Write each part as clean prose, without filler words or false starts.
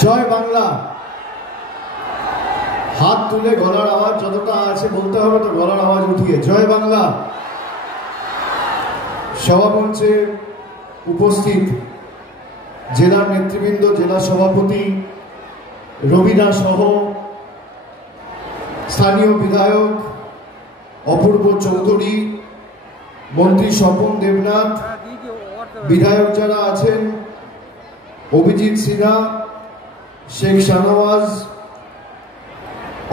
জয় বাংলা। হাত তুলে গলার আওয়াজ যতটা আছে বলতে হবে তো গলার আওয়াজ উঠিয়ে জয় বাংলা। সভামঞ্চে উপস্থিত জেলার নেতৃবৃন্দ, জেলা সভাপতি রবিদা সহ স্থানীয় বিধায়ক অপূর্ব চৌধুরী, মন্ত্রী স্বপন দেবনাথ, বিধায়ক যারা আছেন অভিজিৎ সিনহা, শেখ শাহনওয়াজ,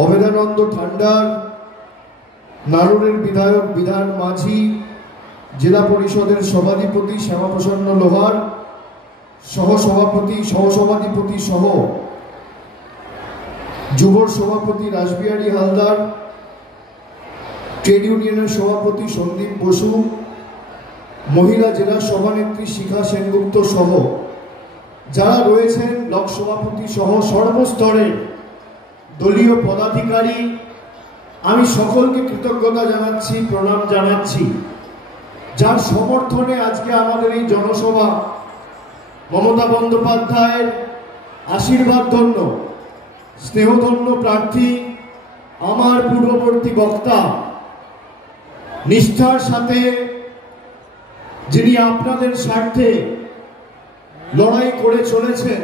অভেদানন্দ ঠান্ডার, নারুরের বিধায়ক বিধান মাঝি, জেলা পরিষদের সভাধিপতি শ্যামাপ্রসন্ন লোহার, সহসভাপতি সহসভাধিপতি সহ যুবর সভাপতি রাসবিহারী হালদার, ট্রেড ইউনিয়নের সভাপতি সন্দীপ বসু, মহিলা জেলা সভানেত্রী শিখা সেনগুপ্ত সহ যারা রয়েছেন, ব্লক সভাপতি সহ সর্বস্তরের দলীয় পদাধিকারী, আমি সকলকে কৃতজ্ঞতা জানাচ্ছি, প্রণাম জানাচ্ছি। যার সমর্থনে আজকে আমাদের এই জনসভা, মমতা বন্দ্যোপাধ্যায়ের আশীর্বাদ ধন্য স্নেহধন্য প্রার্থী, আমার পূর্ববর্তী বক্তা, নিষ্ঠার সাথে যিনি আপনাদের স্বার্থে লড়াই করে চলেছেন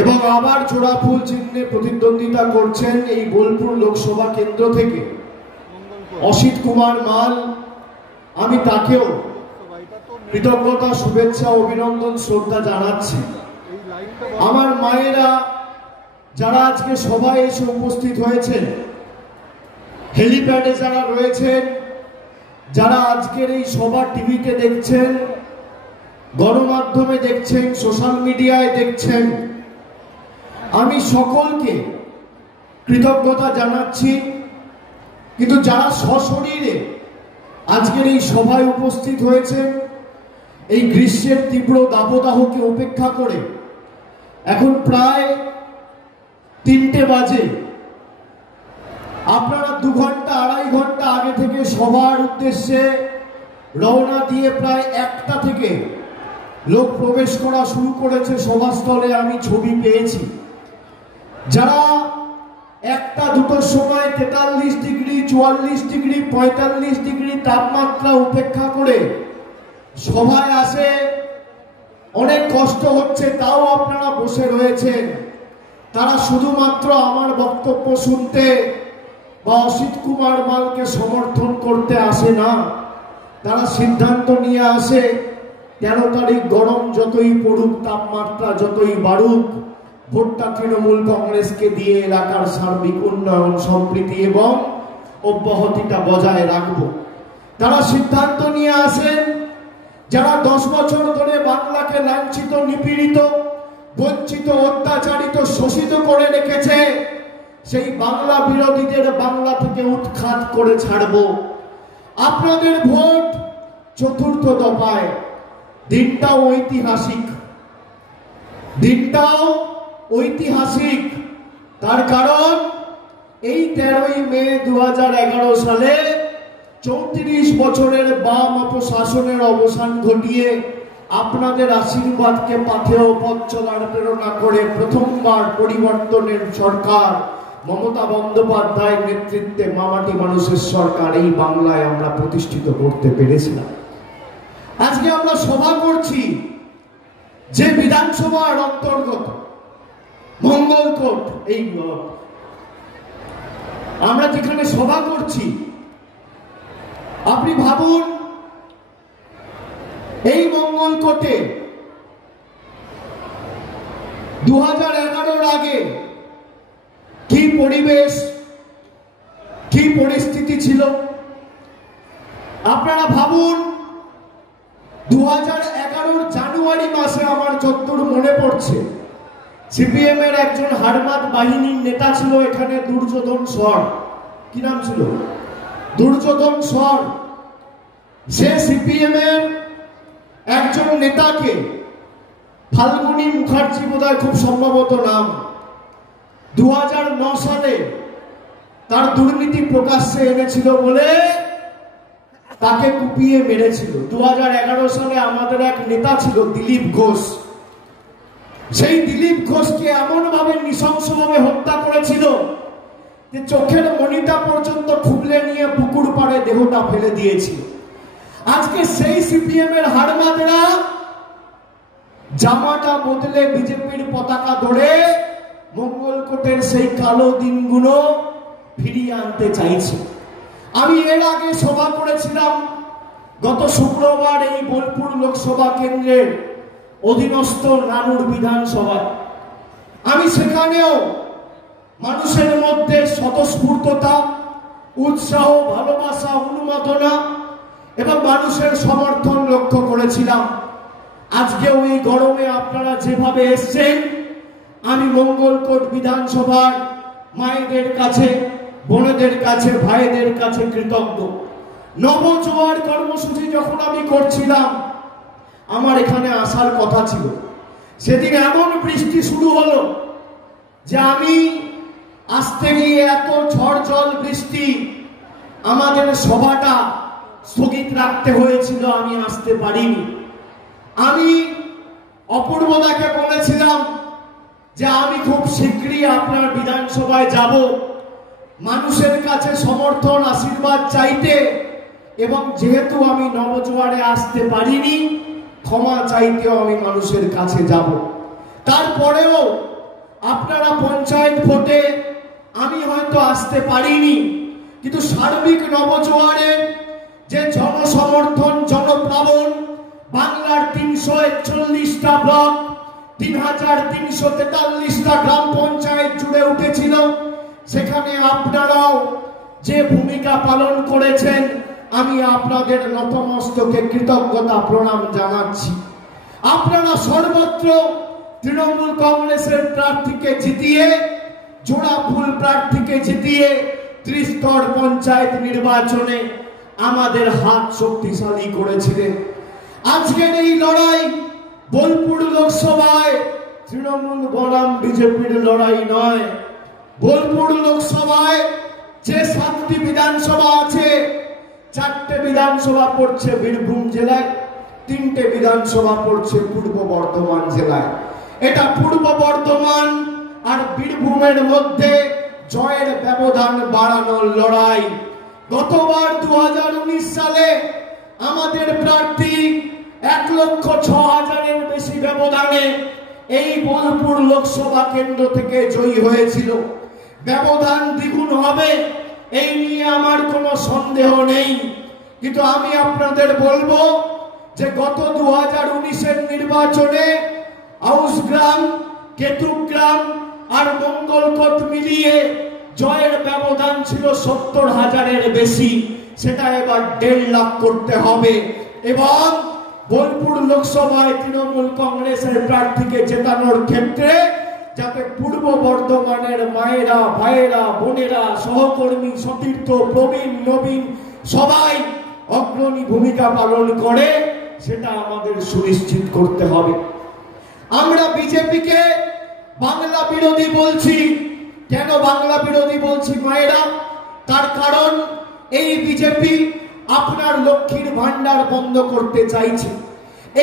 এবং আবার জোড়াফুল চিহ্নে প্রতিদ্বন্দ্বিতা করছেন এই বোলপুর লোকসভা কেন্দ্র থেকে অসিত কুমার মাল, আমি তাকেও কৃতজ্ঞতা, শুভেচ্ছা, অভিনন্দন, শ্রদ্ধা জানাচ্ছি। আমার মায়েরা যারা আজকে সভায় এসে উপস্থিত হয়েছেন, হেলিপ্যাডে যারা রয়েছেন, যারা আজকের এই সভা টিভিতে দেখছেন, গণমাধ্যমে দেখছেন, সোশ্যাল মিডিয়ায় দেখছেন, আমি সকলকে কৃতজ্ঞতা জানাচ্ছি। কিন্তু যারা সশরীরে আজকের এই সভায় উপস্থিত হয়েছেন, এই গ্রীষ্মের তীব্র দাবদাহকে উপেক্ষা করে এখন প্রায় 3টে বাজে, আপনারা 2 ঘন্টা 2.5 ঘন্টা আগে থেকে সভার উদ্দেশ্যে রওনা দিয়ে প্রায় 1টা থেকে লোক প্রবেশ করা শুরু করেছে সভাস্থলে, আমি ছবি পেয়েছি। যারা 1টা 2টোর সময় 43 ডিগ্রি, 44 ডিগ্রি, 45 ডিগ্রি তাপমাত্রা উপেক্ষা করে সভায় আসে, অনেক কষ্ট হচ্ছে তাও আপনারা বসে রয়েছেন, তারা শুধুমাত্র আমার বক্তব্য শুনতে বা অসিত কুমার মালকে সমর্থন করতে আসে না, তারা সিদ্ধান্ত নিয়ে আসে 13 তারিখ গরম যতই পড়ুক, তাপমাত্রা যতই বাড়ুক, ভোটটা তৃণমূল কংগ্রেসকে দিয়ে এলাকার সার্বিক উন্নয়ন, সম্প্রীতি এবং অব্যাহতিটা বজায় রাখবো। তারা সিদ্ধান্ত নিয়ে আসেন যারা 10 বছর ধরে বাংলাকে লাঞ্ছিত, নিপীড়িত, বঞ্চিত, অত্যাচারিত, শোষিত করে রেখেছে, সেই বাংলা বিরোধীদের বাংলা থেকে উৎখাত করে ছাড়বো। আপনাদের ভোট 4র্থ দফায়। দিনটাও ঐতিহাসিক, দিনটাও ঐতিহাসিক। তার কারণ এই 13ই মে 2011 সালে 34 বছরের বাম অপশাসনের অবসান ঘটিয়ে আপনাদের আশীর্বাদকে পাথেয় পথ চলার প্রেরণা করে প্রথমবার পরিবর্তনের সরকার মমতা বন্দ্যোপাধ্যায়ের নেতৃত্বে মামাটি মানুষের সরকার এই বাংলায় আমরা প্রতিষ্ঠিত করতে পেরেছিলাম। আজকে আমরা সভা করছি যে বিধানসভার অন্তর্গত মঙ্গলকোট, এই আমরা যেখানে সভা করছি, আপনি ভাবুন এই মঙ্গলকোটে 2011 আগে কি পরিবেশ, কি পরিস্থিতি ছিল। আপনারা ভাবুন 2011 জানুয়ারি মাসে, আমার যতদূর মনে পড়ছে, সিপিএম এর একজন হারমাত বাহিনীর নেতা ছিল এখানে, দুর্যোধন সর, কি নাম ছিল, দুর্যোধন সর। সে সিপিএম এর একজন নেতাকে, ফাল্গুনী মুখার্জি বোধহয় খুব সম্ভবত নাম, 2009 সালে তার দুর্নীতি প্রকাশ্যে এনেছিল বলে তাকে কুপিয়ে মেরেছিল। 2011 সালে আমাদের এক নেতা ছিল দিলীপ ঘোষ, সেই দিলীপ ঘোষকে এমন ভাবে নৃশংসভাবে হত্যা করেছিল যে চোখের মণিটা পর্যন্ত খুবলে নিয়ে পুকুর পাড়ে দেহটা ফেলে দিয়েছিল। আজকে সেই সিপিএম এর হাড়মাদরা জামাটা বদলে বিজেপির পতাকা ধরে মঙ্গলকোটের সেই কালো দিনগুলো ফিরিয়ে আনতে চাইছে। আমি এর আগে সভা করেছিলাম গত শুক্রবার এই বোলপুর লোকসভা কেন্দ্রের অধীনস্থ নানুর বিধানসভায়। আমি সেখানেও মানুষের মধ্যে স্বতঃস্ফূর্ততা, উৎসাহ, ভালোবাসা, উন্মাদনা এবং মানুষের সমর্থন লক্ষ্য করেছিলাম। আজকেও এই গরমে আপনারা যেভাবে এসছেন, আমি মঙ্গলকোট বিধানসভার মায়েদের কাছে, বোনেদের কাছে, ভাইদের কাছে কৃতজ্ঞ। নবজোয়ার কর্মসূচি যখন আমি করছিলাম, আমার এখানে আসার কথা ছিল। সেদিন এমন বৃষ্টি শুরু হলো যে আমি আসতে গিয়ে এত ঝড় জল বৃষ্টি, আমাদের সভাটা স্থগিত রাখতে হয়েছিল, আমি আসতে পারিনি। আমি অপূর্বদাকে বলেছিলাম যে আমি খুব শীঘ্রই আপনার বিধানসভায় যাব মানুষের কাছে সমর্থন, আশীর্বাদ চাইতে, এবং যেহেতু আমি নবজোয়ারে আসতে পারিনি, ক্ষমা চাইতেও আমি মানুষের কাছে যাব। তারপরেও আপনারা পঞ্চায়েত ভোটে আমি হয়তো আসতে পারিনি, কিন্তু সার্বিক নবজোয়ারে যে জনসমর্থন, জনপ্লাবন, বাংলার ৩৪১টা ব্লক, ৩৩৪৩টা গ্রাম পঞ্চায়েত জুড়ে উঠেছিল, সেখানে আপনারাও যে ভূমিকা পালন করেছেন, আমি আপনাদের নতমস্তকে কৃতজ্ঞতা প্রণাম জানাচ্ছি। আপনারা সর্বত্র তৃণমূল কংগ্রেসের প্রার্থীকে জিতিয়ে, জোড়াফুল প্রার্থীকে জিতিয়ে ত্রিস্তর পঞ্চায়েত নির্বাচনে আমাদের হাত শক্তিশালী করেছিলেন। আজকের এই লড়াই বোলপুর লোকসভায় তৃণমূল বনাম বিজেপির লড়াই নয়। বোলপুর লোকসভায় যে 7টি বিধানসভা আছে, 4টে বিধানসভা পড়ছে বীরভূম জেলায়, 3টে বিধানসভা পড়ছে পূর্ব বর্ধমান জেলায়। এটা পূর্ব বর্ধমান আর বীরভূমের মধ্যে জয়ের ব্যবধান বাড়ানোর লড়াই। গতবার 2019 সালে আমাদের প্রার্থী 1,06,000-এর বেশি ব্যবধানে এই বোলপুর লোকসভা কেন্দ্র থেকে জয়ী হয়েছিল। ব্যবধান দ্বিগুণ হবে, এই নিয়ে আমার কোনো সন্দেহ নেই। কিন্তু আমি আপনাদের বলবো যে গত 2019-এর নির্বাচনে আউসগ্রাম, কেতুগ্রাম আর মঙ্গলকোট মিলিয়ে জয়ের ব্যবধান ছিল 70,000-এর বেশি। সেটা এবার 1.5 লাখ করতে হবে, এবং বোলপুর লোকসভায় তৃণমূল কংগ্রেসের প্রার্থীকে জেতানোর ক্ষেত্রে যাতে পূর্ব বর্ধমানের মায়েরা, ভাইয়েরা, বোনেরা, সহকর্মী, সতীর্থ, প্রবীণ, নবীন সবাই অগ্রণী ভূমিকা পালন করে, সেটা আমাদের সুনিশ্চিত করতে হবে। আমরা বিজেপিকে বাংলা বিরোধী বলছি। কেন বাংলা বিরোধী বলছি মায়েরা? তার কারণ এই বিজেপি আপনার লক্ষ্মীর ভান্ডার বন্ধ করতে চাইছে।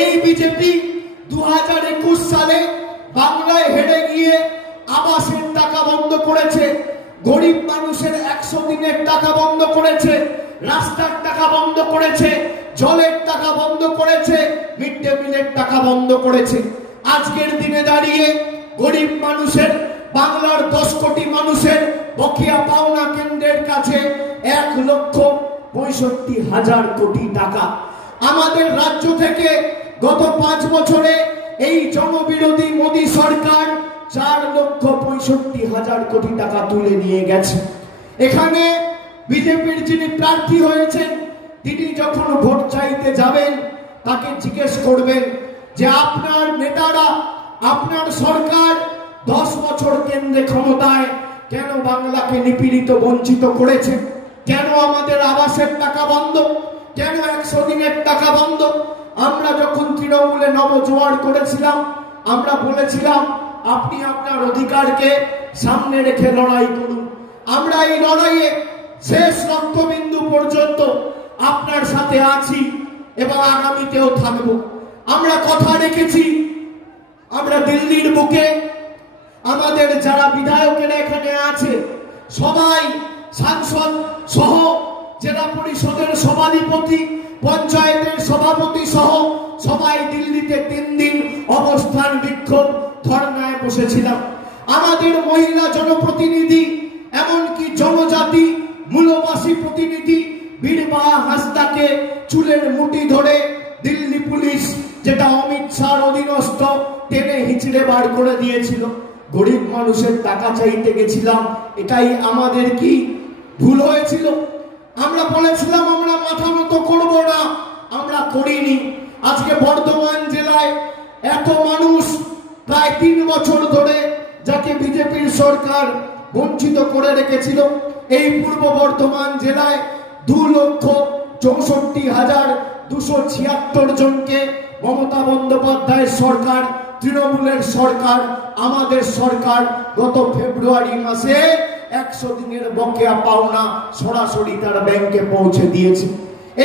এই বিজেপি 2021 সালে বাংলায় হেরে গিয়ে আবাসের টাকা বন্ধ করেছে, গরিব মানুষের 100 দিনের টাকা বন্ধ করেছে, রাস্তার টাকা বন্ধ করেছে, জলের টাকা বন্ধ করেছে, মিড ডে মিলের টাকা বন্ধ করেছে। আজকের দিনে দাঁড়িয়ে গরিব মানুষের, বাংলার 10 কোটি মানুষের বকেয়া পাওনা কেন্দ্রের কাছে 1,65,000 কোটি টাকা। আমাদের রাজ্য থেকে গত 5 বছরে এই জনবিরোধী মোদী সরকার 4,65,000 কোটি টাকা তুলে নিয়ে গেছে। এখানে বিজেপির যিনি প্রার্থী হয়েছেন, তিনি যখন ভোট চাইতে যাবেন, তাকে জিজ্ঞেস করবেন যে আপনার নেতারা, আপনার সরকার 10 বছর কেন্দ্রে ক্ষমতায় কেন বাংলাকে নিপীড়িত, বঞ্চিত করেছে? কেন আমাদের আবাসের টাকা বন্ধ? কেন 100 দিনের টাকা বন্ধ? আমরা যখন তৃণমূলে নবজোয়ার করেছিলাম, আমরা বলেছিলাম আপনি আপনার অধিকারকে সামনে রেখে লড়াই করুন। আমরা এই লড়াইয়ে শেষ রক্তবিন্দু পর্যন্ত আপনার সাথে আছি এবং আগামীতেও থাকব। আমরা কথা রেখেছি, আমরা দিল্লির বুকে আমাদের যারা বিধায়কেরা এখানে আছে সবাই, সাংসদ সহ, জেলা পরিষদের সভাধিপতি, পঞ্চায়েতের সভাপতি সহ সবাই দিল্লিতে 3 দিন অবস্থান বিক্ষোভ ধর্নায় বসেছিলাম। আমাদের মহিলা জনপ্রতিনিধি, এমনকি জনজাতি মূলবাসী প্রতিনিধি বীরবা হাসদাকে চুলের মুঠি ধরে দিল্লি পুলিশ, যেটা অমিত শাহর অধীনস্থ, টেনে হিচড়ে বার করে দিয়েছিল। গরিব মানুষের টাকা চাইতে গেছিলাম, এটাই আমাদের কি ভুল হয়েছিল? আমরা বলেছিলাম আমরা মাথা নত করব না, আমরা করিনি। আজকে বর্ধমান জেলায় এত মানুষ প্রায় 3 বছর ধরে যাকে বিজেপির সরকার বঞ্চিত করে রেখেছিল, এই পূর্ব বর্ধমান জেলায় 2,64,276 জনকে মমতা বন্দ্যোপাধ্যায়ের সরকার, তৃণমূলের সরকার, আমাদের সরকার গত ফেব্রুয়ারি মাসে 100 দিনের বকেয়া পাওনা সরাসরি তার ব্যাংকে পৌঁছে দিয়েছে।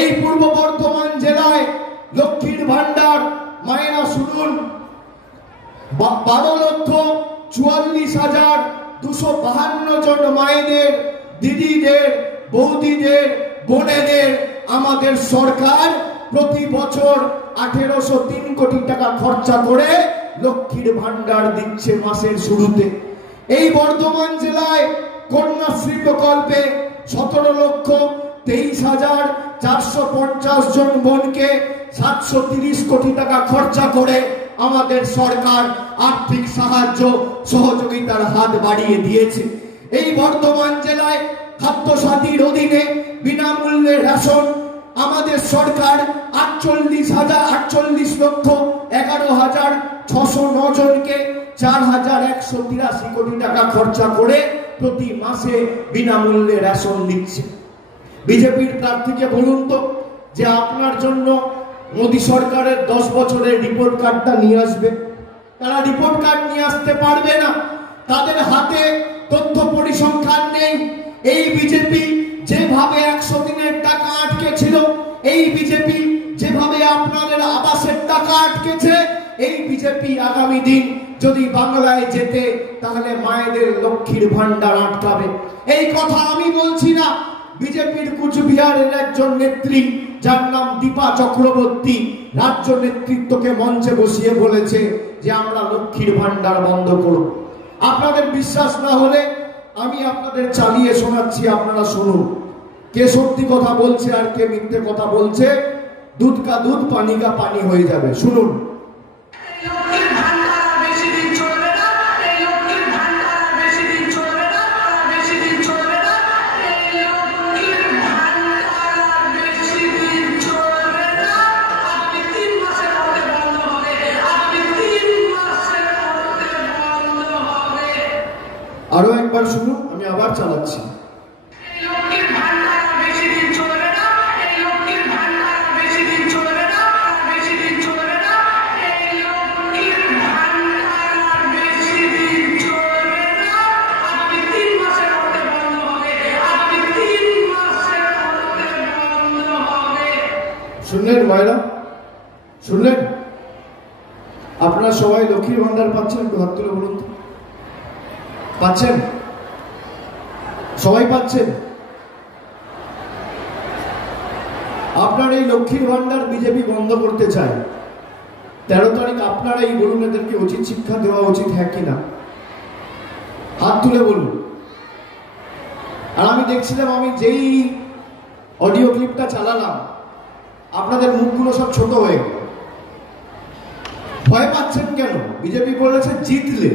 এই পূর্ব বর্ধমান জেলায় লক্ষ্মীর ভান্ডার মায়েরা শুনুন, 12,44,252 জন মায়েদের, দিদিদের, বৌদিদের, বোনেদের আমাদের সরকার প্রতি বছর 1803 কোটি টাকা খরচা করে লক্ষ্মীর ভান্ডার দিচ্ছে মাসের শুরুতে। এই বর্ধমান জেলায় কন্যাশ্রী প্রকল্পে 17,23,450 জন বোনকে 730 কোটি টাকা খরচা করে আমাদের সরকার আর্থিক সাহায্য সহযোগিতার হাত বাড়িয়ে দিয়েছে। এই বর্ধমান জেলায় খাদ্যসাথীর অধীনে বিনামূল্যে রেশন আমাদের সরকার 48,11,609 জনকে 4,183 কোটি টাকা খরচা করে প্রতি মাসে বিনামূল্যে রেশন দিচ্ছে। বিজেপির প্রার্থীকে বলুন তো যে আপনার জন্য মোদী সরকারের 10 বছরের রিপোর্ট কার্ডটা নিয়ে আসবে। তারা রিপোর্ট কার্ড নিয়ে আসতে পারবে না, তাদের হাতে তথ্য পরিসংখ্যান নেই। এই বিজেপি যেভাবে 100 দিনের টাকা আটকে ছিল, এই বিজেপি যেভাবে আপনাদের আবাসের টাকা আটকেছে, এই বিজেপি আগামী দিন যদি বাংলায় যেতে তাহলে মায়েদের লক্ষ্মীর ভান্ডার আটকাবে। এই কথা আমি বলছি না, বিজেপির কুচবিহারের একজন নেত্রী যার নাম দীপা চক্রবর্তী রাজ্য নেতৃত্বকে মঞ্চে বসিয়ে বলেছে যে আমরা লক্ষ্মীর ভান্ডার বন্ধ করব। আপনাদের বিশ্বাস না হলে আমি আপনাদের চালিয়ে শোনাচ্ছি, আপনারা শুনুন কে সত্যি কথা বলছে আর কে মিথ্যে কথা বলছে। দুধ কা দুধ, পানি কা পানি হয়ে যাবে, শুনুন। আরো একবার শুনুন, আমি আবার চালাচ্ছি। শুনলেন মায়েরা, শুনলেন? আপনারা সবাই লক্ষ্মীর ভান্ডার পাচ্ছেন? একটু হাত তুলে বলুন তো, পাচ্ছেন? সবাই পাচ্ছেন? আপনার এই লক্ষ্মীর ভান্ডার বিজেপি বন্ধ করতে চায়। 13 তারিখ আপনারা এই বলুন এদেরকে উচিত শিক্ষা দেওয়া উচিত, হ্যাঁ কিনা? হাত তুলে বলুন। আর আমি দেখছিলাম, আমি যেই অডিও ক্লিপটা চালালাম আপনাদের মুখগুলো সব ছোট হয়ে গেল। ভয় পাচ্ছেন কেন? বিজেপি বলেছে জিতলে,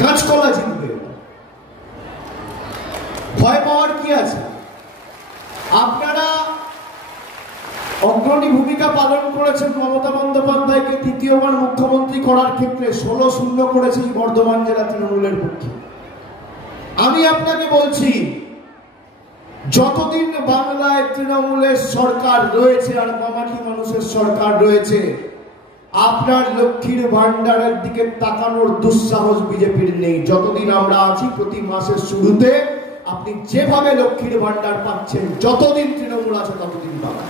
কাঁচকলা জিতবে। ভয় পাওয়ার কি আছে? আপনারা অগ্রণী ভূমিকা পালন করেছেন মমতা বন্দ্যোপাধ্যায়কে তৃতীয়বার মুখ্যমন্ত্রী করার ক্ষেত্রে। 16-0 করেছে এই বর্ধমান জেলা তৃণমূলের পক্ষে। আমি আপনাকে বলছি, যতদিন বাংলায় তৃণমূলের সরকার রয়েছে আর মামাটি মানুষের সরকার রয়েছে, আপনার লক্ষ্মীর ভান্ডারের দিকে তাকানোর দুঃসাহস বিজেপির নেই। যতদিন আমরা আছি প্রতি মাসের শুরুতে আপনি যেভাবে লক্ষ্মীর ভান্ডার পাচ্ছেন, যতদিন তৃণমূল আছে ততদিন পাবেন।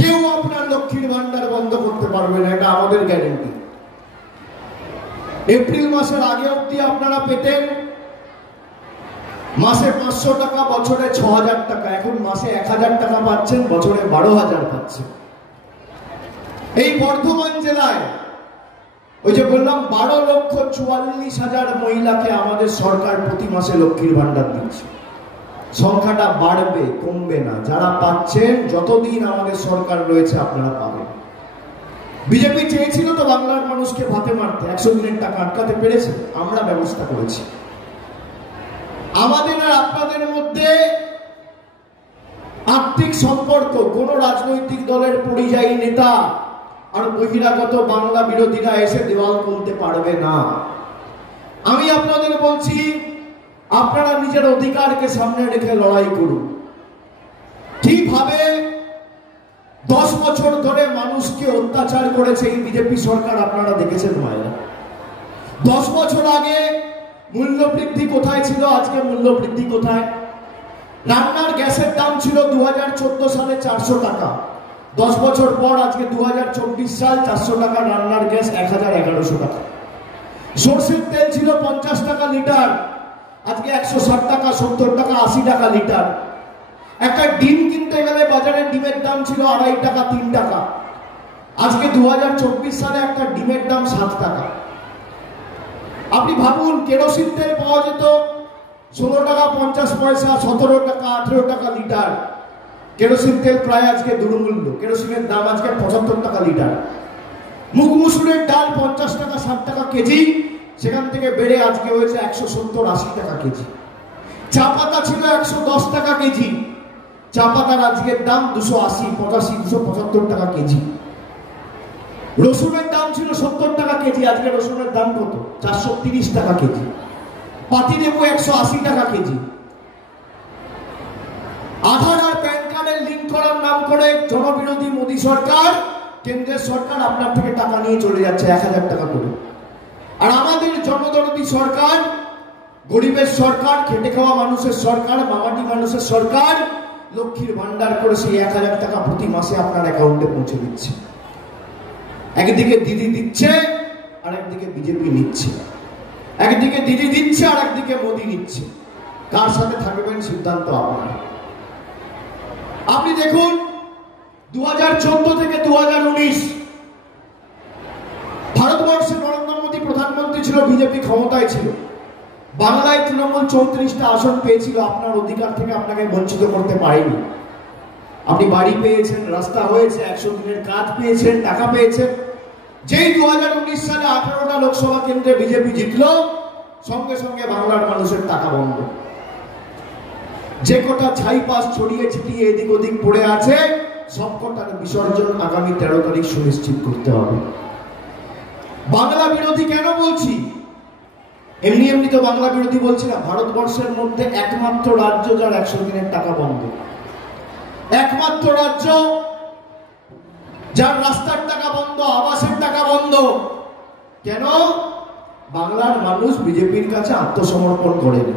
কেউ আপনার লক্ষ্মীর ভান্ডার বন্ধ করতে পারবে না, এটা আমাদের গ্যারেন্টি। এপ্রিল মাসের আগে অব্দি আপনারা পেতেন মাসে 500 টাকা, বছরে 6000 টাকা। এখন মাসে 1000 টাকা পাচ্ছেন, বছরে 12,000 পাচ্ছেন। এই বর্ধমান জেলায় ওই যে বললাম 12,44,000 মহিলাকে আমাদের সরকার প্রতি মাসে লক্ষ্মীর ভান্ডার দিচ্ছে। সংখ্যাটা বাড়বে, কমবে না। যারা পাচ্ছেন, যতদিন আমাদের সরকার রয়েছে আপনারা পাবেন। বিজেপি চেয়েছিল তো বাংলার মানুষকে ভাতে মারতে, 100 দিনের টাকা আটকাতে পেরেছে, আমরা ব্যবস্থা করেছি। আমাদের আর আপনাদের মধ্যে আর্থিক সম্পর্ক কোন রাজনৈতিক দলের পরিযায়ী নেতা আর বহিরাগত বাংলা বিরোধীরা এসে দেওয়াল তুলতে পারবে না। আমি আপনাদের বলছি, আপনারা নিজের অধিকারকে সামনে রেখে লড়াই করুন। ঠিকভাবে 10 বছর ধরে মানুষকে অত্যাচার করেছে এই বিজেপি সরকার, আপনারা দেখেছেন মায়েরা। 10 বছর আগে মূল্য বৃদ্ধি কোথায় ছিল, আজকে মূল্য বৃদ্ধি কোথায়? রান্নার গ্যাসের দাম ছিল 2014 সালে 400 টাকা। 10 বছর পর আজকে 2024 সাল, 400 টাকা রান্নার গ্যাস 1100 টাকা। সরষের তেল ছিল 50 টাকা লিটার, আজকে 160 টাকা, 70 টাকা, 80 টাকা লিটার। একটা ডিম কিনতে গেলে বাজারে ডিমের দাম ছিল 2.5 টাকা, 3 টাকা। আজকে 2024 সালে একটা ডিমের দাম 7 টাকা। আপনি ভাবুন, কেরোসিন তেল পাওয়া যেত 16 টাকা 50 পয়সা, 17 টাকা, 18 টাকা লিটার। কেরোসিন তেল প্রায় আজকে দুর্মূল্য। কেরোসিনের দাম আজকে 75 টাকা লিটার। মুগ মুসুরের ডাল 50 টাকা 60 টাকা কেজি, সেখান থেকে বেড়ে আজকে হয়েছে 170-80 টাকা কেজি। চা পাতা ছিল 110 টাকা কেজি, চা পাতার আজকের দাম 280, 85, 275 টাকা কেজি। রসুনের দাম ছিল 70 টাকা কেজি, আজকে রসুনের দাম কত? 430 টাকা কেজি। পাতিলেবু 180 টাকা কেজি। আধার আর প্যান কার্ডের লিঙ্ক করার নাম করে জনবিরোধী মোদী সরকার, কেন্দ্রের সরকার আপনার থেকে টাকা নিয়ে চলে যাচ্ছে 1000 টাকা করে। আর আমাদের জনদরদী সরকার, গরিবের সরকার, খেটে খাওয়া মানুষের সরকার, মামাটি মানুষের সরকার লক্ষ্মীর ভান্ডার করে সেই 1000 টাকা প্রতি মাসে আপনার অ্যাকাউন্টে পৌঁছে দিচ্ছে। একদিকে দিদি দিচ্ছে আর একদিকে বিজেপি নিচ্ছে। একদিকে দিদি দিচ্ছে আর একদিকে মোদী নিচ্ছে। কার সাথে থাকবেন সিদ্ধান্ত আপনার। আপনি দেখুন 2014 থেকে 2019 ভারতবর্ষে নরেন্দ্র মোদী প্রধানমন্ত্রী ছিল, বিজেপি ক্ষমতায় ছিল। বাংলায় তৃণমূল 34টা আসন পেয়েছিল। আপনার অধিকার থেকে আপনাকে বঞ্চিত করতে পারেনি। আপনি বাড়ি পেয়েছেন, রাস্তা হয়েছে, 100 দিনের কাজ পেয়েছেন, টাকা পেয়েছেন। যেই 2019 সালে 18টা লোকসভা কেন্দ্রে বিজেপি জিতলো, সঙ্গে সঙ্গে বাংলার মানুষের টাকা বন্ধ। যে কটা ছাই পাস ছড়িয়ে ছিটিয়ে এদিক ওদিক পড়ে আছে, সবকটার বিসর্জন আগামী 13 তারিখ সুনিশ্চিত করতে হবে। বাংলা বিরোধী কেন বলছি? এমনি এমনি তো বাংলা বিরোধী বলছি না। ভারতবর্ষের মধ্যে একমাত্র রাজ্য যার 100 দিনের টাকা বন্ধ, একমাত্র রাজ্য যার রাস্তার টাকা বন্ধ, আবাসের টাকা বন্ধ। কেন? বাংলার মানুষ বিজেপির কাছে আত্মসমর্পণ করেনি।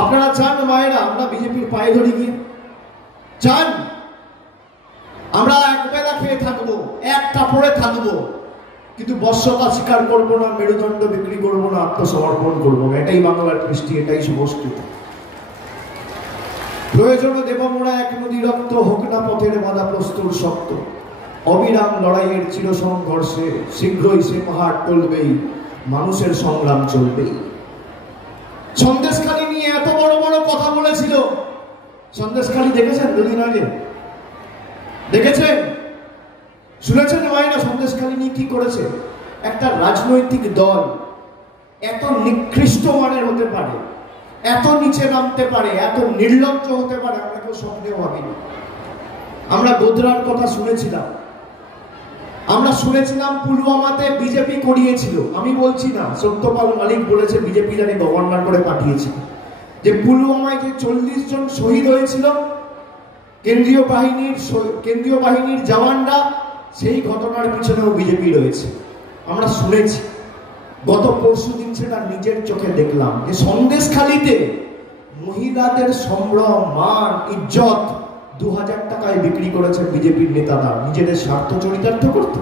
আপনারা চান মায়েরা আমরা বিজেপির পায়ে ধরে গিয়ে চান আমরা একবেলা খেয়ে থাকবো, এক কাপড়ে থাকবো, কিন্তু বশ্যতা স্বীকার করবো না, মেরুদণ্ড বিক্রি করবো না, আত্মসমর্পণ করবো না? এটাই বাংলার কৃষ্টি, এটাই সংস্কৃতি। প্রয়োজনে দেব মোরা এক নদী রক্ত, হোক না পথের বাধা প্রস্তুর শক্ত। অবিরাম লড়াইয়ের চির সংঘর্ষে শীঘ্রই সে পাহাড় টলবেই, মানুষের সংগ্রাম চলবেই। সন্দেশখালী নিয়ে এত বড় বড় কথা বলেছিল। সন্দেশখালী দেখেছেন দুদিন আগে? দেখেছেন? শুনেছেন মায়েরা সন্দেশখালী নিয়ে কি করেছে? একটা রাজনৈতিক দল এত নিকৃষ্ট মানের হতে পারে, এত নিচে নামতে পারে, এত নির্লজ্জ হতে পারে, আমরা কেউ স্বপ্নেও ভাবিনি। আমরা গোধরার কথা শুনেছিলাম, আমরা শুনেছিলাম পুলওয়ামাতে বিজেপি করিয়েছিল। আমি বলছি না, সত্যপাল মালিক বলেছে বিজেপি জানি গভর্নর করে পাঠিয়েছিল। যে পুলওয়ামায় যে 40 জন শহীদ হয়েছিল কেন্দ্রীয় বাহিনীর জওয়ানরা, সেই ঘটনার পিছনেও বিজেপি রয়েছে। আমরা শুনেছি। গত পরশুদিন সেটা নিজের চোখে দেখলাম যে সন্দেশখালীতে মহিলাদের সম্ভ্রম, মান, ইজ্জত 2000 টাকায় বিক্রি করেছে বিজেপির নেতারা নিজেদের স্বার্থ চরিতার্থ করতে।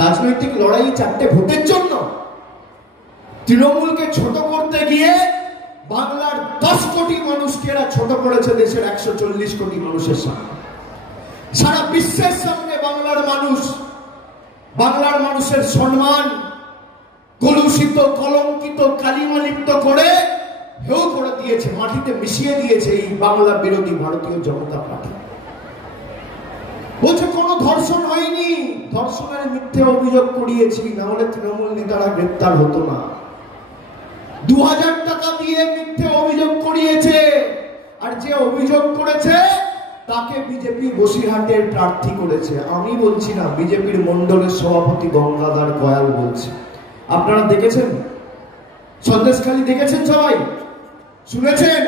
রাজনৈতিক লড়াই 4টে ভোটের জন্য তৃণমূলকে ছোট করতে গিয়ে বাংলার 10 কোটি মানুষকে এরা ছোট করেছে দেশের 140 কোটি মানুষের সামনে। সারা বিশ্বের সামনে বাংলার মানুষের সম্মান কলুষিত, কলঙ্কিত, কালিমালিপ্ত করে হেউ করে দিয়েছে, মাটিতে মিশিয়ে দিয়েছে এই বাংলা বিরোধী ভারতীয় জনতা পার্টি। বলছে কোনো ধর্ষণ হয়নি, ধর্ষণের মিথ্যে অভিযোগ করিয়েছি, না হলে তৃণমূল নেতারা গ্রেপ্তার হতো না। 2000 টাকা দিয়ে মিথ্যে অভিযোগ করিয়েছে, আর যে অভিযোগ করেছে তাকে বিজেপি বসিরহাটের প্রার্থী করেছে। আমি বলছি না, বিজেপির মন্ডলের সভাপতি গঙ্গাধর কয়াল বলছে। আপনারা দেখেছেন? সন্দেশখালী দেখেছেন? সবাই শুনেছেন?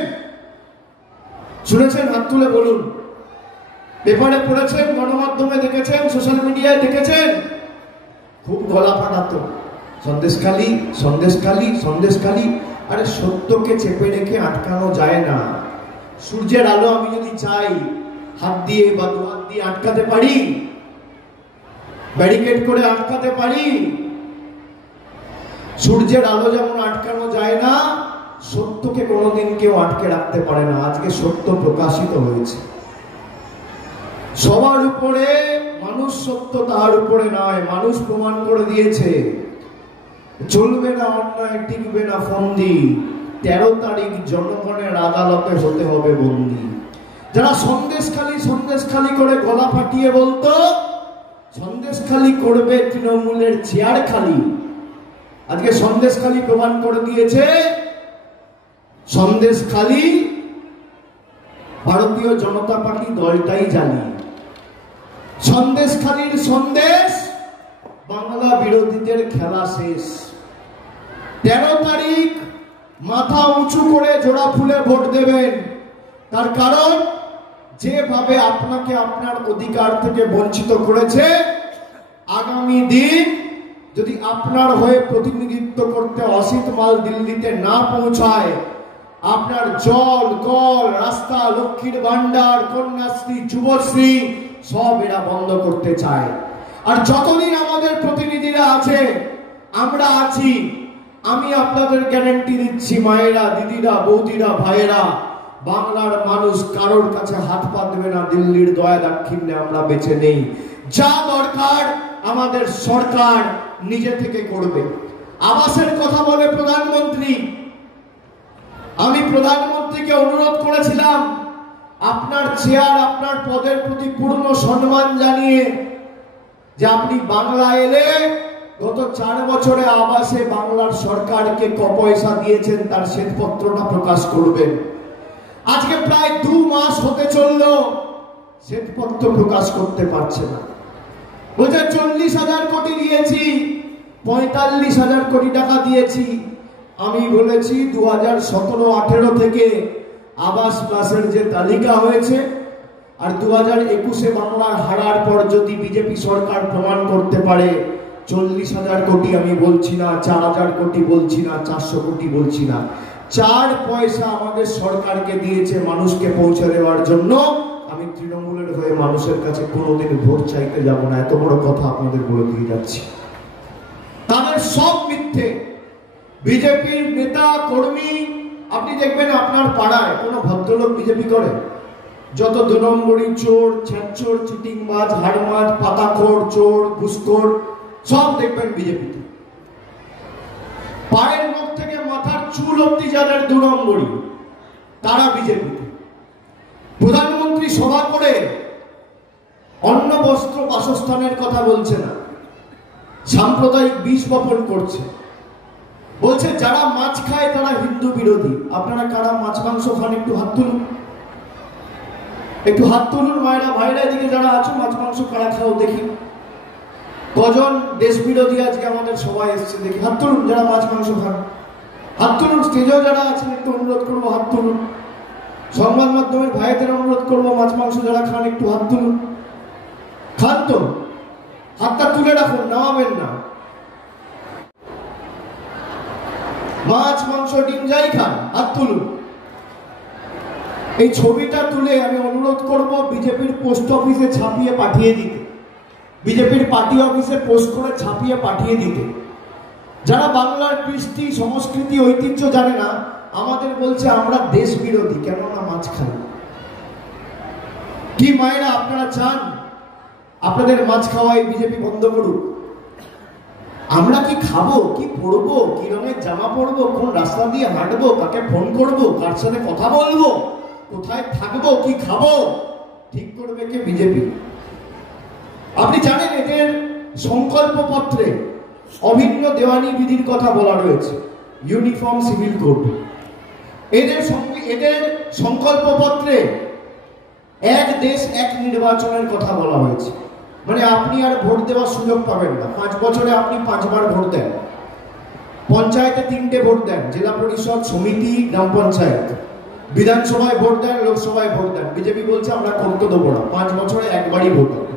হাত তুলে বলুন। পেপারে পড়েছেন, গণমাধ্যমে দেখেছেন, সোশ্যাল মিডিয়ায় দেখেছেন? খুব গলা ফাটাতো, সন্দেশখালী। আরে সত্যকে চেপে রেখে আটকানো যায় না। সূর্যের আলো আমি যদি চাই হাত দিয়ে বা দু হাত দিয়ে আটকাতে পারি, ব্যারিকেড করে আটকাতে পারি। সূর্যের আলো যেমন আটকানো যায় না, সত্যকে কোনোদিন কেউ আটকে রাখতে পারে না। আজকে সত্য প্রকাশিত হয়েছে। সবার উপরে মানুষ সত্য, তার উপরে নয়। মানুষ প্রমাণ করে দিয়েছে চলবে না অন্যায়, টিকবে না ফন্দি। 13 তারিখ জনগণের আদালতে হতে হবে বন্দী। যারা সন্দেশখালী করে গলা ফাটিয়ে বলতো সন্দেশখালী করবে তৃণমূলের চেয়ার খালি, আজকে সন্দেশখালী প্রমাণ করে দিয়েছে সন্দেশখালী ভারতীয় জনতা পার্টি দলটাই জানি। সন্দেশখালীর সন্দেশ, বাংলা বিরোধীদের খেলা শেষ। 13 তারিখ মাথা উঁচু করে জোড়া ফুলে ভোট দেবেন। তার কারণ, যেভাবে আপনাকে আপনার অধিকার থেকে বঞ্চিত করেছে, আগামী দিন যদি আপনার হয়ে প্রতিনিধিত্ব করতে অসিত মাল দিল্লিতে না পৌঁছায়, আপনার জল, কল, রাস্তা, লক্ষ্মীর ভান্ডার, কন্যাশ্রী, যুবশ্রী সব এরা বন্ধ করতে চায়। আর যতদিন আমাদের প্রতিনিধিরা আছে, আমরা আছি, আমি আপনাদের গ্যারান্টি দিচ্ছি, মায়েরা, দিদিরা, বৌদিরা, ভাইয়েরা, বাংলার মানুষ কারোর কাছে হাত পা দেবে না। দিল্লির দয়া দাক্ষিণ্যে আমরা বেঁচে নেই। যা দরকার আমাদের সরকার নিজে থেকে করবে। আবাসের কথা বলে প্রধানমন্ত্রী, আমি প্রধানমন্ত্রীকে অনুরোধ করেছিলাম, আপনার চেয়ার, আপনার পদের প্রতি পূর্ণ সম্মান জানিয়ে যে আপনি বাংলা এলে গত 4 বছরে আবাসে বাংলার সরকারকে ক পয়সা দিয়েছেন তার শ্বেতপত্রটা প্রকাশ করবেন। আজকে প্রায় 2 মাস হতে চলল, শ্বেতপত্র প্রকাশ করতে পারছে না। বলছে 40,000 কোটি দিয়েছি, 45,000 কোটি টাকা দিয়েছি। আমি বলেছি 2017-18 থেকে আবাস প্লাসের যে তালিকা হয়েছে, আর 2021-এ বাংলা হারার পর যদি বিজেপি সরকার প্রমাণ করতে পারে 40,000 কোটি, আমি বলছি না 4,000 কোটি বলছি না, 400 কোটি বলছি না, 4 পয়সা আমাদের সরকারকে দিয়েছে মানুষকে পৌঁছে দেওয়ার জন্য, আমি তৃণমূলের হয়ে মানুষের কাছে কোনোদিন ভোট চাইতে যাব না। এত বড় কথা আপনাদের বলে দিয়ে যাচ্ছি। তাদের সব মিথ্যে। বিজেপির নেতা কর্মী, আপনি দেখবেন আপনার পাড়ায় কোনো ভদ্রলোক বিজেপি করে? যত 2 নম্বরী চোর, ছ্যাঁচোর, চিটিংবাজ, হাড়মাজ, পাতাখোর, চোর, ঘুষখোর সব দেখবেন বিজেপিতে। পায়ের মুখ থেকে মাথার চুল অব্দি যাদের 2 নম্বরী, তারা বিজেপিতে। প্রধানমন্ত্রী সভা করে অন্ন, বস্ত্র, বাসস্থানের কথা বলছে না, সাম্প্রদায়িক বিষ বপন করছে। বলছে যারা মাছ খায় তারা হিন্দু বিরোধী। আপনারা কারা মাছ মাংস খান? একটু হাত তুলুন, একটু হাত তুলুন। মায়েরা, ভাইরা, এদিকে যারা আছো, মাছ মাংস কারা খাও দেখি। কজন দেশ বিরোধী আজকে আমাদের সবাই এসছে দেখি? হাত তুলুন যারা মাছ মাংস খান, হাত তুলুন। স্টেজেও যারা আছেন একটু অনুরোধ করবো, হাত তুলুন। সংবাদ মাধ্যমের ভাইদের অনুরোধ করবো, মাছ মাংস যারা খান একটু হাত তুলুন। খান তো? হাতটা তুলে রাখুন, নামাবেন না। মাছ মাংস ডিম যাই খান, হাত তুলুন। এই ছবিটা তুলে আমি অনুরোধ করব বিজেপির পোস্ট অফিসে ছাপিয়ে পাঠিয়ে দিতে। বিজেপির পার্টি অফিসে পোস্ট করে ছাপিয়ে পাঠিয়ে দিতে। যারা বাংলার কৃষ্টি সংস্কৃতি ঐতিহ্য জানে না, আমাদের বলছে আমরা দেশ বিরোধী, কেননা মাছ খাই। কি মায়েরা আপনারা চান আপনাদের মাছ খাওয়াই বিজেপি বন্ধ করুক? আমরা কি খাবো, কি পরবো, কি রঙের জামা পরবো, কোন রাস্তা দিয়ে হাঁটবো, কাকে ফোন করবো, কার সাথে কথা বলবো, কোথায় থাকবো, কি খাবো, ঠিক করবে কে? বিজেপি। আপনি জানেন এদের সংকল্প পত্রে অভিন্ন দেওয়ানি বিধির কথা বলা রয়েছে, ইউনিফর্ম সিভিল কোড। এদের সংকল্প পত্রে এক দেশ এক নির্বাচনের কথা বলা হয়েছে। মানে আপনি আর ভোট দেওয়ার সুযোগ পাবেন না। 5 বছরে আপনি 5 বার ভোট দেন, পঞ্চায়েতে 3টে ভোট দেন, জেলা পরিষদ, সমিতি, গ্রাম পঞ্চায়েত, বিধানসভায় ভোট দেন, লোকসভায় ভোট দেন। বিজেপি বলছে আমরা করতে দেবো না, 5 বছরে একবারই ভোট হবে।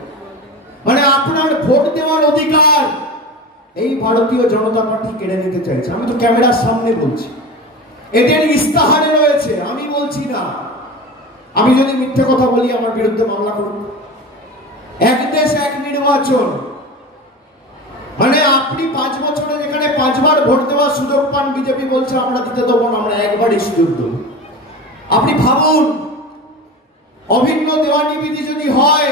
মানে আপনার ভোট দেওয়ার অধিকার এই ভারতীয় জনতা পার্টি কেড়ে নিতে চাইছে। আমি তো ক্যামেরার সামনে বলছি, এদের ইস্তাহারে রয়েছে, আমি বলছি না। আমি যদি মিথ্যে কথা বলি আমার বিরুদ্ধে মামলা করুন। এক দেশ এক নির্বাচন, মানে আপনি 5 বছরে যেখানে 5 বার ভোট দেওয়ার সুযোগ পান, বিজেপি বলছে আমরা দিতে দেবো না, আমরা একবারই সুযোগ দেব। আপনি ভাবুন, অভিন্ন দেওয়ানি বিধি যদি হয়,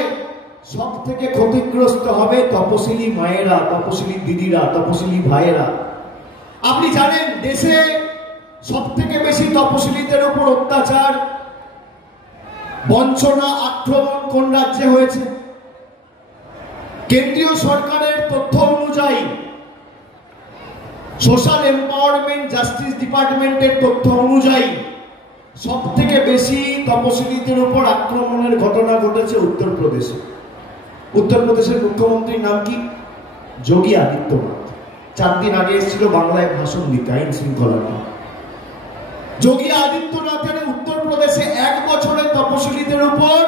সব থেকে ক্ষতিগ্রস্ত হবে তপশিলি মায়েরা, তপশিলি দিদিরা, তপশিলি ভাইয়েরা। আপনি জানেন দেশে সব থেকে বেশি তপশিলিদের উপর অত্যাচার, বঞ্চনা, আক্রমণ কোন রাজ্যে হয়েছে? কেন্দ্রীয় সরকারের তথ্য অনুযায়ী, সোশ্যাল এম্পাওয়ারমেন্ট জাস্টিস ডিপার্টমেন্টের তথ্য অনুযায়ী সব থেকে বেশি তপশিলীদের উপর আক্রমণের ঘটনা ঘটেছে উত্তরপ্রদেশে। উত্তরপ্রদেশের মুখ্যমন্ত্রীর নাম কি? যোগী আদিত্যনাথ। 4 দিন আগে এসেছিল বাংলায় ভাষণ দিতে আইন শৃঙ্খলা নিয়ে। যোগী আদিত্যনাথের উত্তরপ্রদেশে 1 বছরে তপশিলীদের উপর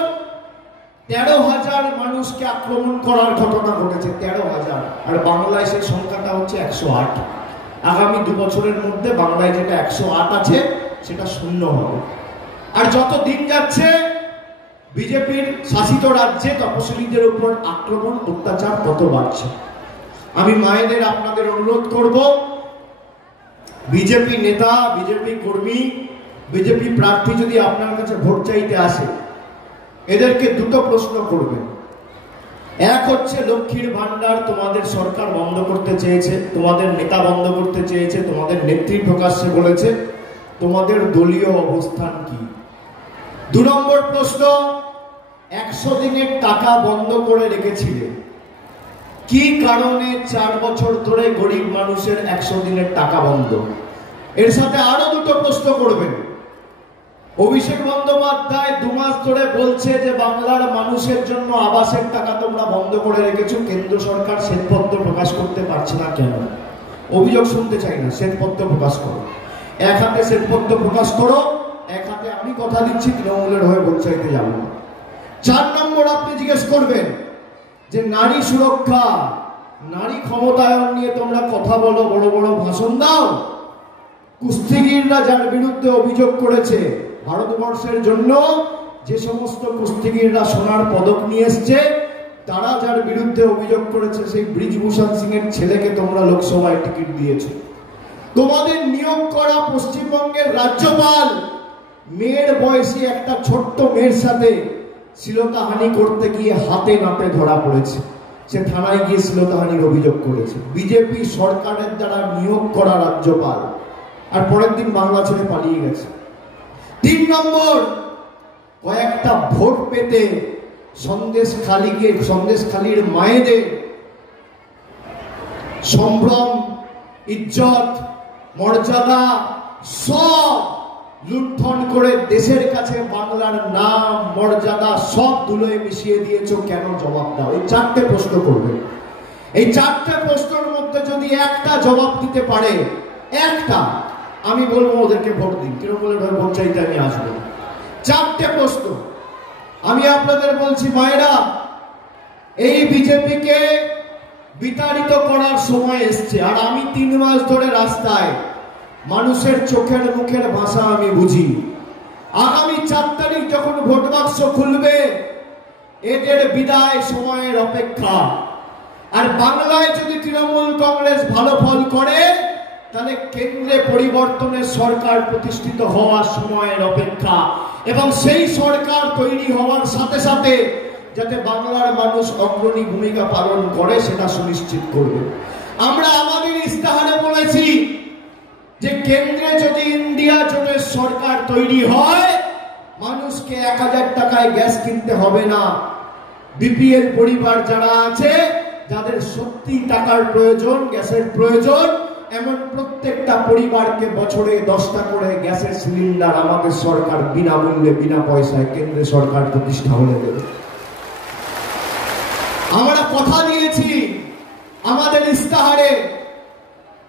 13,000 মানুষকে আক্রমণ করার ঘটনা ঘটেছে। 13,000। আর বাংলায় সেই সংখ্যাটা হচ্ছে 108। আগামী 2 বছরের মধ্যে বাংলায় যেটা 108 আছে সেটা শূন্য হবে। আর যত দিন যাচ্ছে বিজেপির শাসিত রাজ্যে তপশিলীদের উপর আক্রমণ, অত্যাচার তত বাড়ছে। আমি মায়েদের আপনাদের অনুরোধ করব, বিজেপি নেতা, বিজেপি কর্মী, বিজেপি প্রার্থী যদি আপনার কাছে ভোট চাইতে আসে, এদেরকে 2টো প্রশ্ন করবেন। এক হচ্ছে লক্ষ্মীর ভান্ডার তোমাদের সরকার বন্ধ করতে চেয়েছে, তোমাদের নেতা বন্ধ করতে চেয়েছে, তোমাদের নেত্রী প্রকাশ্যে বলেছে, তোমাদের দলীয় অবস্থান কি? 2 নম্বর প্রশ্ন, 100 দিনের টাকা বন্ধ করে রেখেছিলে, কি কারণে 4 বছর ধরে গরিব মানুষের 100 দিনের টাকা বন্ধ? এর সাথে আরো 2টো প্রশ্ন করবেন। অভিষেক বন্দ্যোপাধ্যায় 2 মাস ধরে বলছে যে বাংলার মানুষের জন্য আবাসের টাকা তোমরা বন্ধ করে রেখেছো, কেন্দ্র সরকার শ্বেতপত্র প্রকাশ করতে পারছে না কেন? অভিযোগ শুনতে চাই না, শ্বেতপত্র প্রকাশ করো। এক হাতে শ্বেতপত্র প্রকাশ করো, এক হাতে আমি কথা দিচ্ছি তৃণমূলের হয়ে ভোট চাইতে যাবো না। 4 নম্বর আপনি জিজ্ঞেস করবেন যে নারী সুরক্ষা, নারী ক্ষমতায়ন নিয়ে তোমরা কথা বলো, বড় বড় ভাষণ দাও, কুস্তিগিররা যার বিরুদ্ধে অভিযোগ করেছে, ভারতবর্ষের জন্য যে সমস্ত কুস্তিগিররা সোনার পদক নিয়ে এসছে, তারা যার বিরুদ্ধে অভিযোগ করেছে, সেই ব্রিজভূষণ সিং এর ছেলেকে তোমরা লোকসভায় টিকিট দিয়েছো। তোমাদের নিয়োগ করা পশ্চিমবঙ্গের রাজ্যপাল মেয়ের বয়সী একটা ছোট্ট মেয়ের সাথে শ্লীলতাহানি করতে গিয়ে হাতে নাতে ধরা পড়েছে। সে থানায় গিয়ে শ্লীলতাহানির অভিযোগ করেছে। বিজেপি সরকারের দ্বারা নিয়োগ করা রাজ্যপাল, আর পরের দিন বাংলা ছেড়ে পালিয়ে গেছে। 3 নম্বর, কয়েকটা ভোট পেতে সন্দেশখালীর মায়েদের সম্ভ্রম, ইজ্জত, মর্যাদা সব লুণ্ঠন করে দেশের কাছে বাংলার নাম, মর্যাদা সব ধুলোয় মিশিয়ে দিয়েছো, কেন? জবাব দাও। এই 4টে প্রশ্ন করবে। এই 4টে প্রশ্নের মধ্যে যদি একটা জবাব দিতে পারে, একটা, আমি বলবো ওদেরকে ভোট দিন, তৃণমূলের হয়ে ভোট চাইতে আমি আসবো। 4টে প্রশ্ন আমি আপনাদের বলছি, মায়েরা, এই বিজেপিকে বিতাড়িত করার সময় এসছে। আর আমি 3 মাস ধরে রাস্তায়, মানুষের চোখের মুখের ভাষা আমি বুঝি। আগামী 4 তারিখ যখন ভোট বাক্স খুলবে, এদের বিদায় সময়ের অপেক্ষা। আর বাংলায় যদি তৃণমূল কংগ্রেস ভালো ফল করে, তাহলে কেন্দ্রে পরিবর্তনের সরকার প্রতিষ্ঠিত হওয়ার সময়ের অপেক্ষা, এবং সেই সরকার তৈরি হওয়ার সাথে সাথে যাতে বাংলার মানুষ অগ্রণী ভূমিকা পালন করে সেটা সুনিশ্চিত করবে। আমরা আমাদের ইস্তাহারে বলেছি যে কেন্দ্রে যদি ইন্ডিয়া জোটের সরকার তৈরি হয়, মানুষকে 1000 টাকায় গ্যাস কিনতে হবে না। বিপিএল পরিবার যারা আছে, যাদের সত্যি টাকার প্রয়োজন, গ্যাসের প্রয়োজন, এমন প্রত্যেকটা পরিবারকে বছরে 10টা করে গ্যাসের সিলিন্ডার আমাদের সরকার বিনামূল্যে, বিনা পয়সায় কেন্দ্রে সরকার প্রতিষ্ঠা হলে দেবে। আমরা কথা দিয়েছি আমাদের ইস্তাহারে,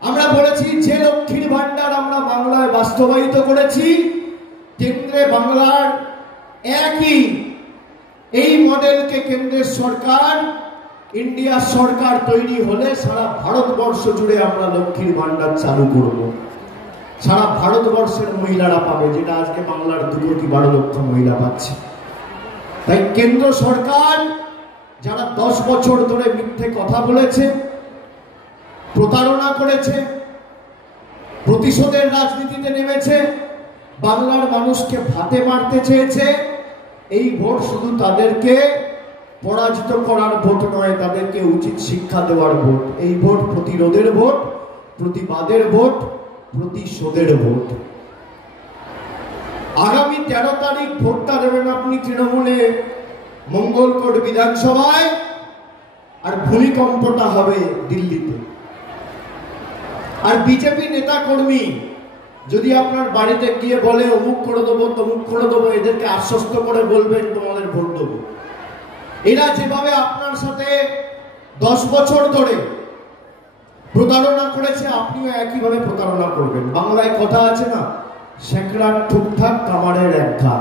আমরা বলেছি যে লক্ষ্মীর ভান্ডার আমরা বাংলায় বাস্তবায়িত করেছি, কেন্দ্রে বাংলার একই এই মডেলকে কেন্দ্রের সরকার, ইন্ডিয়ার সরকার তৈরি হলে সারা ভারতবর্ষ জুড়ে আমরা লক্ষ্মীর ভান্ডার চালু করব। সারা ভারতবর্ষের মহিলারা পাবে, যেটা আজকে বাংলার 2,12,00,000 মহিলা পাচ্ছে। তাই কেন্দ্র সরকার যারা 10 বছর ধরে মিথ্যে কথা বলেছে, প্রতারণা করেছে, প্রতিশোধের রাজনীতিতে নেমেছে, বাংলার মানুষকে ভাতে মারতে চেয়েছে, এই ভোট শুধু তাদেরকে পরাজিত করার ভোট নয়, তাদেরকে উচিত শিক্ষা দেওয়ার ভোট। এই ভোট প্রতিরোধের ভোট, প্রতিবাদের ভোট, প্রতিশোধের ভোট। আগামী 13 তারিখ ভোটটা দেবেন আপনি তৃণমূলে মঙ্গলকোট বিধানসভায়, আর ভূমিকম্পটা হবে দিল্লিতে। আর বিজেপি নেতা কর্মী যদি আপনার বাড়িতে গিয়ে বলে অমুক করে দেবো, তমুক করে দেবো, এদেরকে আশ্বস্ত করে বলবেন তোমাদের ভোট দেবো। এরা যেভাবে আপনার সাথে 10 বছর ধরে প্রতারণা করেছে, আপনিও একইভাবে প্রতারণা করবেন। বাংলায় কথা আছে না, সেঁকড়ার ঠুকঠাক কামারের এক ঘা।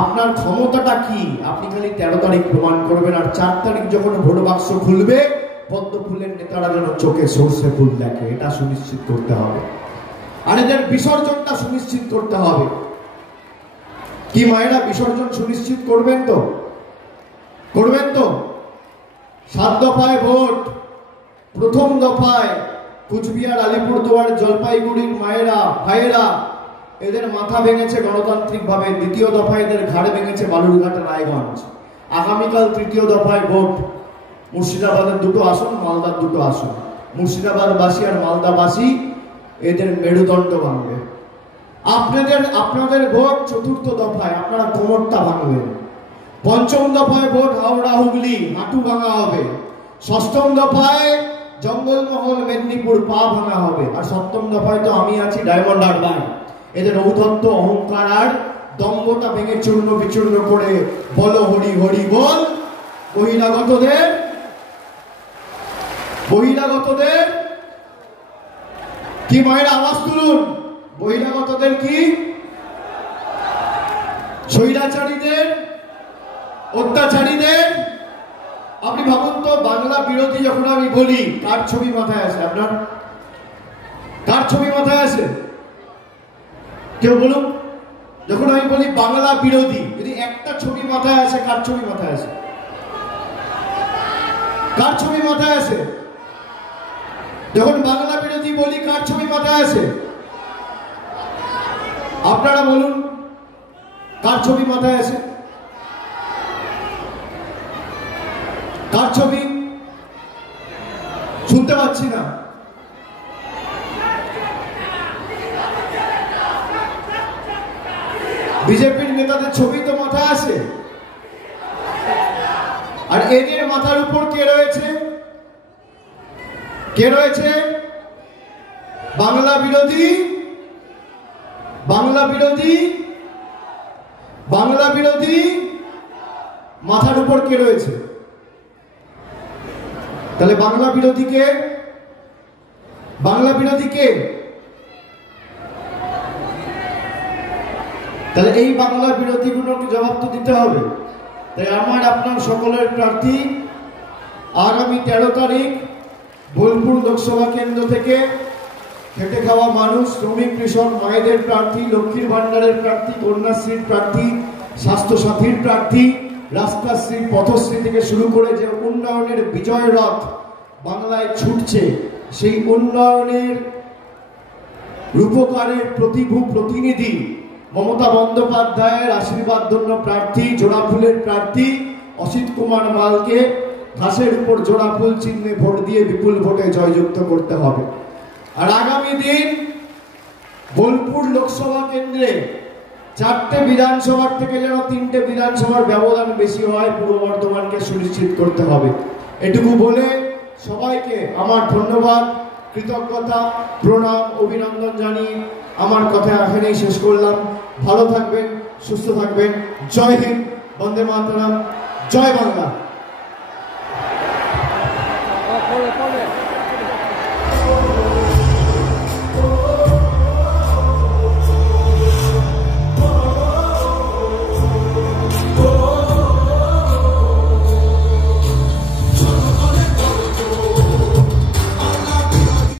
আপনার ক্ষমতাটা কি, আপনি খালি 13 তারিখ প্রমাণ করবেন। আর 4 তারিখ যখন ভোট বাক্স খুলবে, পদ্ম ফুলের নেতারা যেন চোখে সর্ষে ফুল দেখে, এটা সুনিশ্চিত করতে হবে। আর এদের বিসর্জনটা সুনিশ্চিত করতে হবে। কি মায়েরা বিসর্জন সুনিশ্চিত করবেন তো? করবেন তো? 7 দফায় ভোট। প্রথম দফায় কুচবিহার, আলিপুরদুয়ার, জলপাইগুড়ির মায়েরা, ভাইয়েরা, এদের মাথা ভেঙেছে গণতান্ত্রিক ভাবে। দ্বিতীয় দফায় এদের ঘাড় ভেঙেছে বালুরঘাট, রায়গঞ্জ। আগামীকাল তৃতীয় দফায় ভোট। মুর্শিদাবাদের 2টো আসন, মালদার 2টো আসন। মুর্শিদাবাদবাসী আর মালদাবাসী এদের মেরুদণ্ড ভাঙবে। আপনাদের ভোট চতুর্থ দফায়, আপনারা কোমরটা ভাঙবেন। পঞ্চম দফায় ভোট হাওড়া, হুগলি, হাঁটু ভাঙা হবে। ষষ্ঠম দফায় জঙ্গলমহল, মেদিনীপুর, পা ভাঙা হবে। আর সপ্তম দফায় তো আমি আছি, ডায়মন্ড হারবার। এদের ঔদ্ধত্য, অহংকার আর দম্ভটা ভেঙে চূর্ণ বিচূর্ণ করে বলো হরি হরি বল। বহিরাগতদের কি মায়ের আওয়াজ তুলুন। বহিরাগতদের কি? স্বৈরাচারীদের, অত্যাচারীদের। আপনি ভাবুন তো, বাংলা বিরোধী যখন আমি বলি, কার ছবি মাথায় আসে আপনার? কার ছবি মাথায় আসে? কেউ বলুন। যখন আমি বলি বাংলা বিরোধী, যদি একটা ছবি মাথায় আসে, কার ছবি মাথায় আসে? কার ছবি মাথায় আসে? যখন বাংলা বিরোধী বলি, কার ছবি মাথায় আসে? আপনারা বলুন, কার ছবি মাথায় আসে? কার ছবি? শুনতে পাচ্ছি না। বিজেপির নেতাদের ছবি তো মাথায় আসে। আর এদের মাথার উপর কে রয়েছে? কে রয়েছে? বাংলা বিরোধী। বাংলা বিরোধী, বাংলা বিরোধী মাথার উপর কে রয়েছে? তাহলে বাংলা বিরোধী কে? বাংলা বিরোধী কে? তাহলে এই বাংলা বিরোধীগুলোকে জবাব তো দিতে হবে। তাই আমার আপনার সকলের প্রার্থী আগামী 13 তারিখ বোলপুর লোকসভা কেন্দ্র থেকে খেটে খাওয়া মানুষ, শ্রমিক, কৃষক, মায়েদের প্রার্থী, লক্ষ্মীর ভান্ডারের প্রার্থী, কন্যাশ্রীর প্রার্থী, স্বাস্থ্যসাথীর প্রার্থী, রাস্তাশ্রী, পথশ্রী থেকে শুরু করে যে উন্নয়নের বিজয় রথ বাংলায় ছুটছে, সেই উন্নয়নের রূপকারের প্রতিনিধি মমতা বন্দ্যোপাধ্যায়ের আশীর্বাদ ধন্য প্রার্থী, জোড়াফুলের প্রার্থী অসিত কুমার মালকে ঘাসের উপর জোড়াফুল চিহ্নে ভোট দিয়ে বিপুল ভোটে জয়যুক্ত করতে হবে। আর আগামী দিন বোলপুর লোকসভা কেন্দ্রে 4টে বিধানসভার থেকে যেন 3টে বিধানসভার ব্যবধান বেশি হয়, পূর্ব বর্ধমানকে সুনিশ্চিত করতে হবে। এটুকু বলে সবাইকে আমার ধন্যবাদ, কৃতজ্ঞতা, প্রণাম, অভিনন্দন জানিয়ে আমার কথা এখানেই শেষ করলাম। ভালো থাকবেন, সুস্থ থাকবেন। জয় হিন্দ, বন্দে মাতরম, জয় বাংলা।